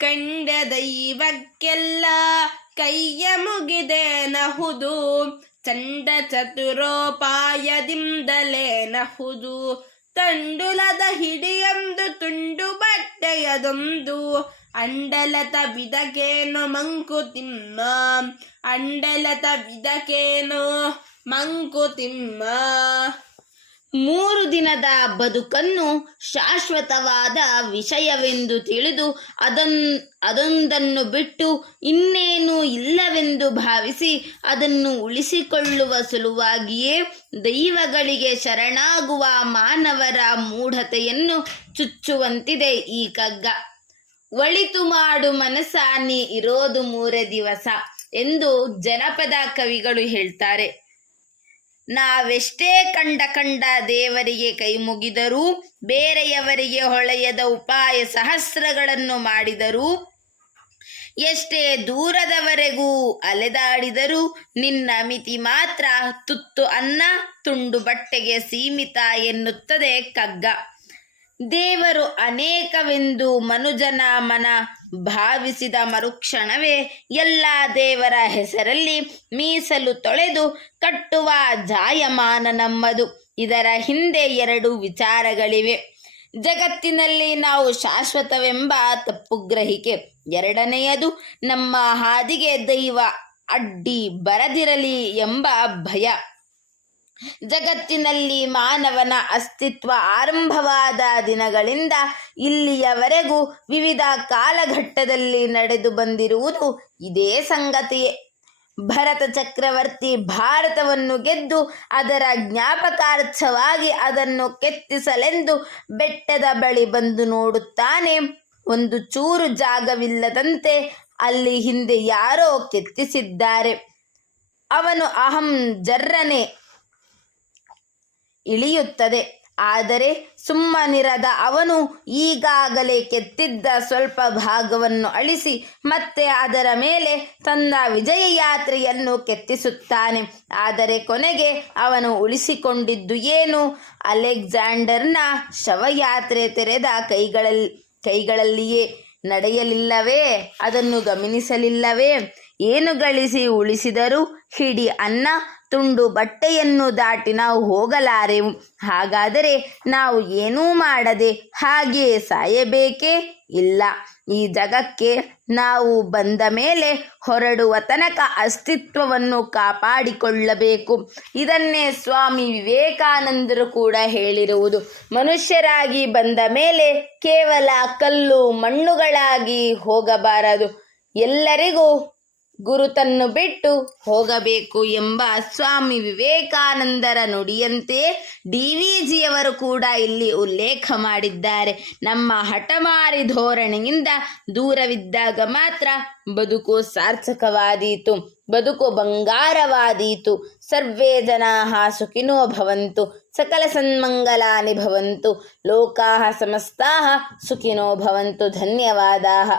ಕಂಡ ದೈವಕ್ಕೆಲ್ಲ ಕೈಯ ಮುಗಿದೇನಹುದು, ಚಂಡ ಚತುರೋಪಾಯದಿಂದಲೇನಹುದು. ತಂಡುಲದ ಹಿಡಿಯೊಂದು ತುಂಡು ಬಟ್ಟೆಯದೊಂದು, ಅಂಡಲತ ಬಿದಕೇನೋ ಮಂಕುತಿಮ್ಮ, ಅಂಡಲತ ಬಿದಕೇನೋ ಮಂಕುತಿಮ್ಮ. 3 ದಿನದ ಬದುಕನ್ನು ಶಾಶ್ವತವಾದ ವಿಷಯವೆಂದು ತಿಳಿದು ಅದೊಂದನ್ನು ಬಿಟ್ಟು ಇನ್ನೇನೂ ಇಲ್ಲವೆಂದು ಭಾವಿಸಿ ಅದನ್ನು ಉಳಿಸಿಕೊಳ್ಳುವ ಸಲುವಾಗಿಯೇ ದೈವಗಳಿಗೆ ಶರಣಾಗುವ ಮಾನವರ ಮೂಢತೆಯನ್ನು ಚುಚ್ಚುವಂತಿದೆ ಈ ಕಗ್ಗ. ಒಳಿತು ಮಾಡು ಮನಸ ನೀ ಇರೋದು 3 ದಿವಸ ಎಂದು ಜನಪದ ಕವಿಗಳು ಹೇಳ್ತಾರೆ. ನಾವೆಷ್ಟೇ ಕಂಡ ದೇವರಿಗೆ ಕೈ ಮುಗಿದರೂ, ಬೇರೆಯವರಿಗೆ ಹೊಳೆಯದ ಉಪಾಯ ಸಹಸ್ರಗಳನ್ನು ಮಾಡಿದರೂ, ಎಷ್ಟೇ ದೂರದವರೆಗೂ ಅಲೆದಾಡಿದರೂ ನಿನ್ನ ಮಿತಿ ಮಾತ್ರ ತುತ್ತು ಅನ್ನ ತುಂಡು ಬಟ್ಟೆಗೆ ಸೀಮಿತ ಎನ್ನುತ್ತದೆ ಕಗ್ಗ. ದೇವರು ಅನೇಕವೆಂದು ಮನುಜನ ಮನ ಭಾವಿಸಿದ ಮರುಕ್ಷಣವೇ ಎಲ್ಲ ದೇವರ ಹೆಸರಲ್ಲಿ ಮೀಸಲು ತೊಳೆದು ಕಟ್ಟುವ ಜಾಯಮಾನ ನಮ್ಮದು. ಇದರ ಹಿಂದೆ 2 ವಿಚಾರಗಳಿವೆ. ಜಗತ್ತಿನಲ್ಲಿ ನಾವು ಶಾಶ್ವತವೆಂಬ ತಪ್ಪು ಗ್ರಹಿಕೆ. 2ನೆಯದು ನಮ್ಮ ಹಾದಿಗೆ ದೈವ ಅಡ್ಡಿ ಬರದಿರಲಿ ಎಂಬ ಭಯ. ಜಗತ್ತಿನಲ್ಲಿ ಮಾನವನ ಅಸ್ತಿತ್ವ ಆರಂಭವಾದ ದಿನಗಳಿಂದ ಇಲ್ಲಿಯವರೆಗೂ ವಿವಿಧ ಕಾಲಘಟ್ಟದಲ್ಲಿ ನಡೆದು ಬಂದಿರುವುದು ಇದೇ ಸಂಗತಿಯೇ. ಭರತ ಚಕ್ರವರ್ತಿ ಭಾರತವನ್ನು ಗೆದ್ದು ಅದರ ಜ್ಞಾಪಕಾರ್ಥವಾಗಿ ಅದನ್ನು ಕೆತ್ತಿಸಲೆಂದು ಬೆಟ್ಟದ ಬಳಿ ಬಂದು ನೋಡುತ್ತಾನೆ. ಒಂದು ಚೂರು ಜಾಗವಿಲ್ಲದಂತೆ ಅಲ್ಲಿ ಹಿಂದೆ ಯಾರೋ ಕೆತ್ತಿಸಿದ್ದಾರೆ. ಅವನು ಅಹಂ ಜರ್ರನೆ ಇಳಿಯುತ್ತದೆ. ಆದರೆ ಸುಮ್ಮನಿರದ ಅವನು ಈಗಾಗಲೇ ಕೆತ್ತಿದ್ದ ಸ್ವಲ್ಪ ಭಾಗವನ್ನು ಅಳಿಸಿ ಮತ್ತೆ ಅದರ ಮೇಲೆ ತನ್ನ ವಿಜಯ ಯಾತ್ರೆಯನ್ನು ಕೆತ್ತಿಸುತ್ತಾನೆ. ಆದರೆ ಕೊನೆಗೆ ಅವನು ಉಳಿಸಿಕೊಂಡಿದ್ದು ಏನು? ಅಲೆಕ್ಸಾಂಡರ್ನ ಶವಯಾತ್ರೆ ತೆರೆದ ಕೈಗಳಲ್ಲಿಯೇ. ನಡೆಯಲಿಲ್ಲವೇ? ಅದನ್ನು ಗಮನಿಸಲಿಲ್ಲವೇ? ಏನು ಗಳಿಸಿ ಉಳಿಸಿದರೂ ಹಿಡಿ ಅನ್ನ ತುಂಡು ಬಟ್ಟೆಯನ್ನು ದಾಟಿ ನಾವು ಹೋಗಲಾರೆವು. ಹಾಗಾದರೆ ನಾವು ಏನೂ ಮಾಡದೆ ಹಾಗೆಯೇ ಸಾಯಬೇಕೇ? ಇಲ್ಲ. ಈ ಜಗಕ್ಕೆ ನಾವು ಬಂದ ಮೇಲೆ ಹೊರಡುವ ತನಕ ಅಸ್ತಿತ್ವವನ್ನು ಕಾಪಾಡಿಕೊಳ್ಳಬೇಕು. ಇದನ್ನೇ ಸ್ವಾಮಿ ವಿವೇಕಾನಂದರು ಕೂಡ ಹೇಳಿರುವುದು. ಮನುಷ್ಯರಾಗಿ ಬಂದ ಮೇಲೆ ಕೇವಲ ಕಲ್ಲು ಮಣ್ಣುಗಳಾಗಿ ಹೋಗಬಾರದು, ಎಲ್ಲರಿಗೂ ಗುರುತನ್ನು ಬಿಟ್ಟು ಹೋಗಬೇಕು ಎಂಬ ಸ್ವಾಮಿ ವಿವೇಕಾನಂದರ ನುಡಿಯಂತೆ DVಜಿಯವರು ಕೂಡ ಇಲ್ಲಿ ಉಲ್ಲೇಖ ಮಾಡಿದ್ದಾರೆ. ನಮ್ಮ ಹಠಮಾರಿ ಧೋರಣೆಯಿಂದ ದೂರವಿದ್ದಾಗ ಮಾತ್ರ ಬದುಕು ಸಾರ್ಥಕವಾದೀತು, ಬದುಕು ಬಂಗಾರವಾದೀತು. ಸರ್ವೇ ಜನಾಃ ಸುಖಿನೋ ಭವಂತು, ಸಕಲ ಸನ್ಮಂಗಲಾನಿ ಭವಂತು, ಲೋಕಾಃ ಸಮಸ್ತಾಃ ಸುಖಿನೋ ಭವಂತು. ಧನ್ಯವಾದಾಃ.